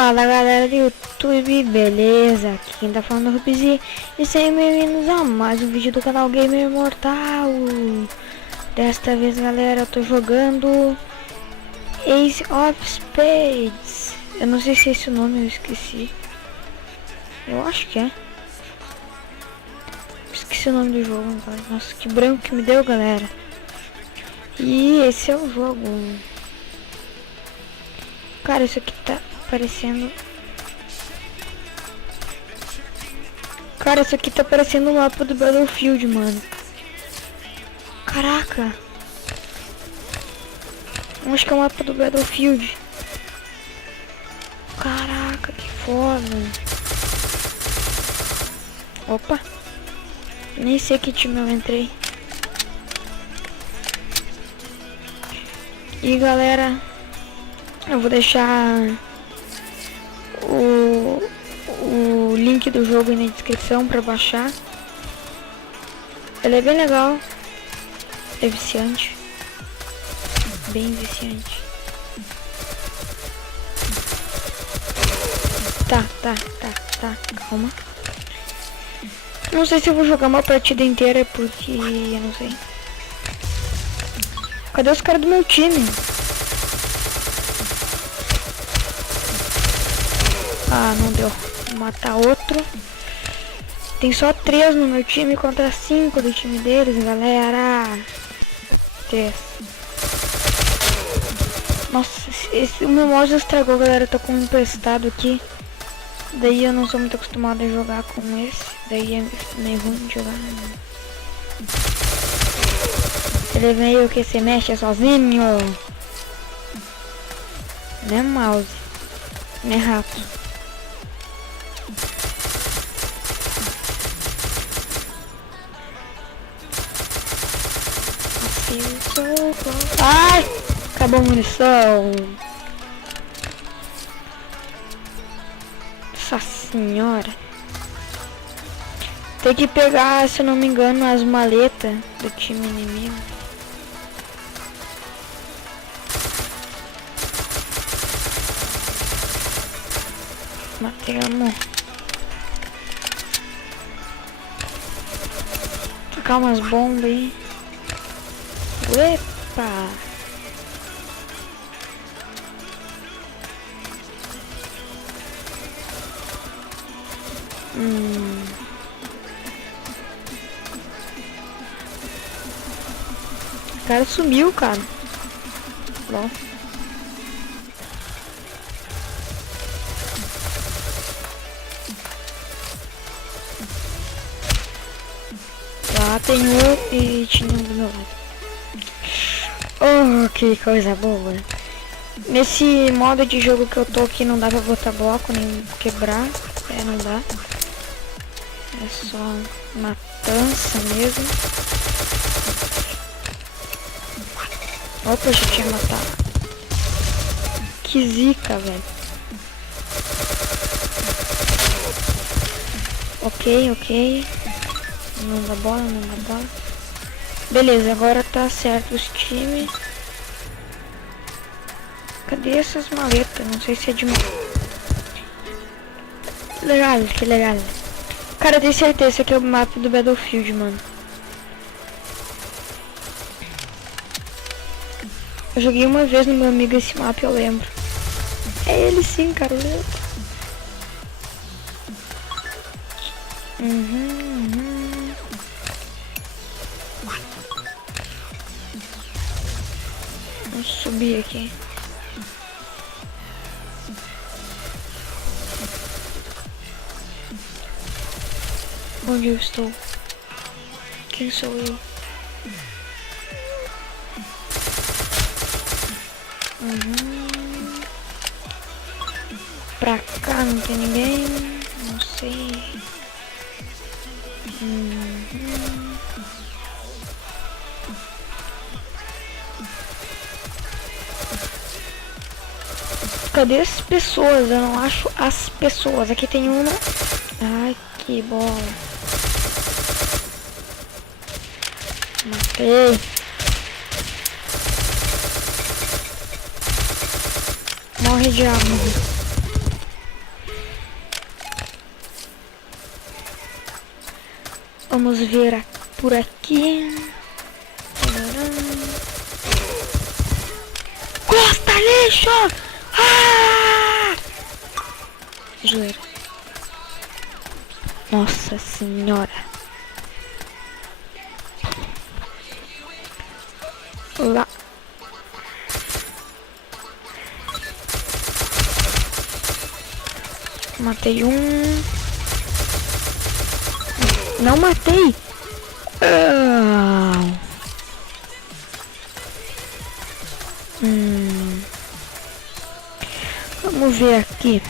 Fala galera do YouTube, beleza? Aqui quem tá falando é o Rupzi e sejam bem-vindos a mais um vídeo do canal Gamer Mortal. Desta vez galera, eu tô jogando Ace of Spades. Eu não sei se é esse o nome, eu esqueci. Eu acho que é. Esqueci o nome do jogo agora. Nossa, que branco que me deu galera. E esse é o jogo. Cara, isso aqui tá parecendo... Cara, isso aqui tá parecendo o mapa do Battlefield, mano. Caraca. Acho que é o mapa do Battlefield. Caraca, que foda. Opa. Nem sei que time eu entrei. E galera, eu vou deixar o link do jogo aí na descrição para baixar. Ele é bem legal. É viciante. Bem viciante. Tá, calma. Não sei se eu vou jogar uma partida inteira porque eu não sei. Cadê os caras do meu time? Ah, não deu. Vou matar outro. Tem só 3 no meu time contra 5 do time deles, galera. 3. Nossa, o meu mouse estragou, galera. Eu tô com um emprestado aqui. Daí eu não sou muito acostumado a jogar com esse. Daí é meio ruim de jogar. Ele é meio que se mexe sozinho. Né, mouse? Né, rato? Ai! Acabou a munição. Nossa senhora. Tem que pegar, se eu não me engano, as maletas do time inimigo. Matemos. Tacar umas bombas aí. Epa! O cara sumiu, cara. Bom. Lá tem um e tinha um do meu lado. Oh, que coisa boa. Nesse modo de jogo que eu tô aqui não dá pra botar bloco nem quebrar. É, não dá. É só matança mesmo. Opa, já tinha matado. Que zica, velho. Ok. Não dá bola. Beleza, agora tá certo os times. Cadê essas maletas? Não sei se é de... Legal, que legal. Cara, eu tenho certeza, esse aqui é o mapa do Battlefield, mano. Eu joguei uma vez no meu amigo esse mapa, eu lembro. É ele sim, cara, eu lembro. Vamos subir aqui. Onde eu estou? Quem sou eu? Pra cá não tem ninguém. Não sei. Cadê as pessoas? Eu não acho as pessoas. Aqui tem uma. Ai, que bola. Matei. Morre de amor. Vamos ver por aqui. Costa lixo! Ah! Zoeira. Nossa senhora. Lá. Matei um. Não matei. Vamos ver aqui.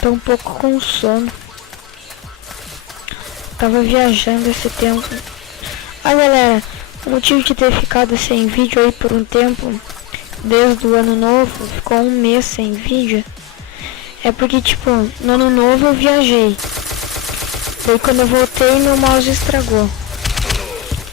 Tô um pouco com sono. Tava viajando esse tempo. Ah, galera, o motivo de ter ficado sem vídeo aí por um tempo, desde o ano novo, ficou um mês sem vídeo, é porque, tipo, no ano novo eu viajei. Daí quando eu voltei, meu mouse estragou.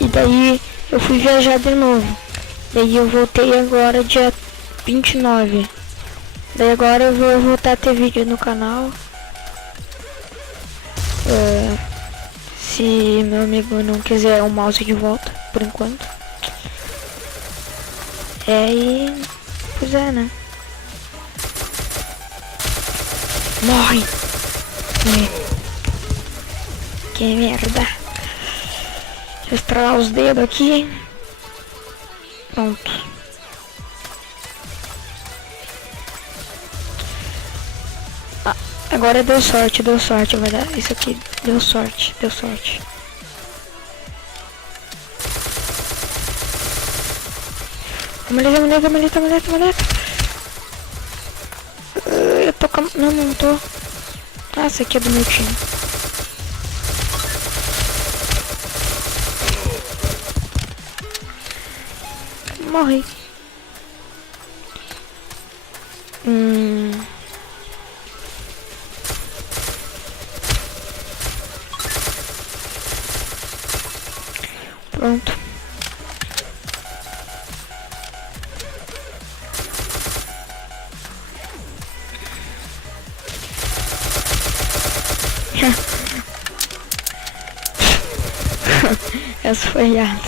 E daí eu fui viajar de novo. Daí eu voltei agora dia 29. Daí agora eu vou voltar a ter vídeo no canal. Se meu amigo não quiser o mouse de volta, por enquanto. E... pois é, né? Morre! Que merda! Deixa eu estralar os dedos aqui. Pronto. Agora deu sorte, vai dar isso aqui, deu sorte. Maleta. Eu tô com... Não tô. Ah, essa aqui é do meu time. Morri. Pronto. Essa foi irada.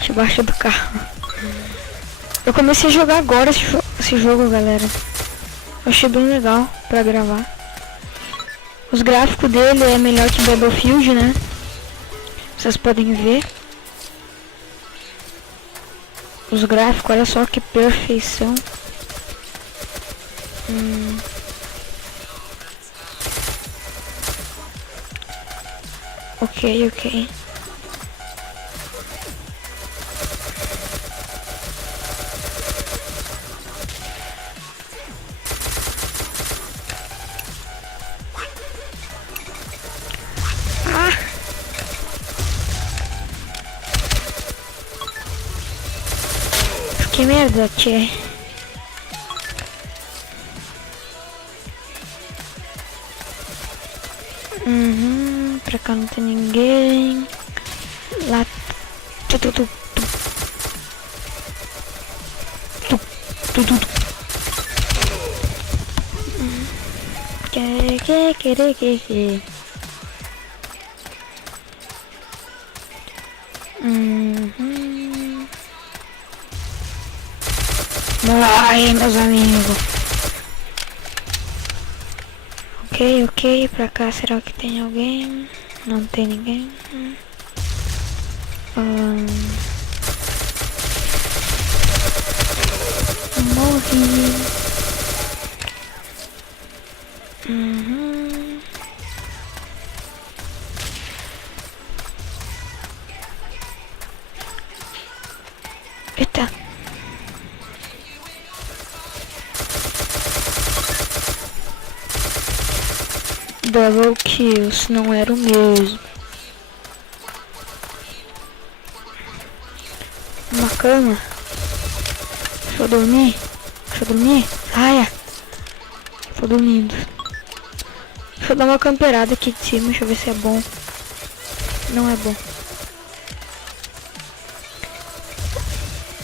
Debaixo do carro. Eu comecei a jogar agora esse jogo, galera. Eu achei bem legal pra gravar. Os gráficos dele é melhor que Battlefield, né? Vocês podem ver. Os gráficos, olha só que perfeição. Ok. Que merda, tchê. Pra cá não tem ninguém. Lá. Tu. Que. Ai, meus amigos. Ok, pra cá será que tem alguém? Não tem ninguém. Morri. Eita. Double kills, não era o mesmo. Uma cama. Deixa eu dormir. Ai, tô dormindo. Deixa eu dar uma camperada aqui de cima, deixa eu ver se é bom. Não é bom.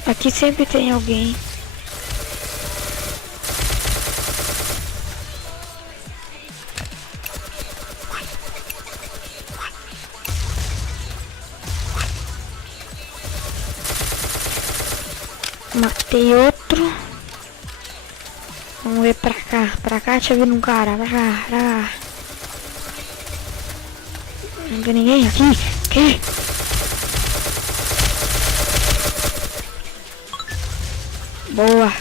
Aqui sempre tem alguém. Matei outro. Vamos ver pra cá. Pra cá tinha vindo um cara. Pra cá, pra cá. Não tem ninguém aqui. Aqui. Boa.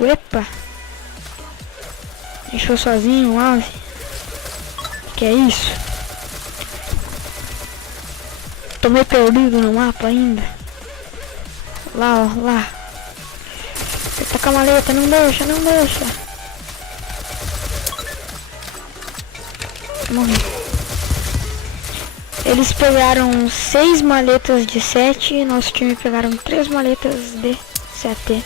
Epa. Deixou sozinho o alve. Que é isso? Tô meio perdido no mapa ainda. Lá, ó, lá. Tá com a maleta, não deixa, não deixa. Morri. Eles pegaram 6 maletas de 7 e nosso time pegaram 3 maletas de 7.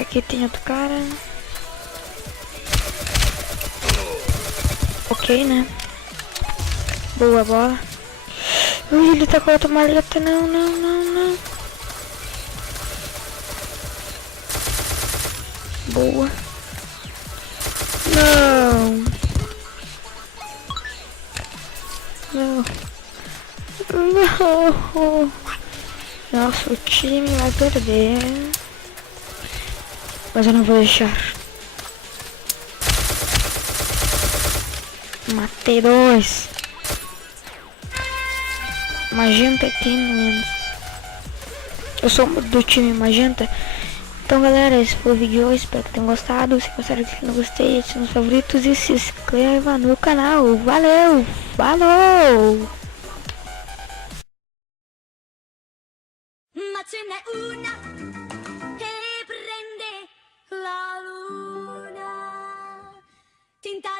Aqui tem outro cara. Ok, né? Boa bola. Ui, ele tá com outra maleta. Não, não, não, não. Boa. Não. Não. Não. Nossa, o time vai perder. Mas eu não vou deixar. Matei 2. Magenta e tem. Eu sou do time Magenta. Então galera, esse foi o vídeo de hoje, espero que tenham gostado. Se gostaram, clique no gostei, deixe nos favoritos e se inscreva no canal. Valeu, falou! Ma ce n'è una che prende la luna, tinta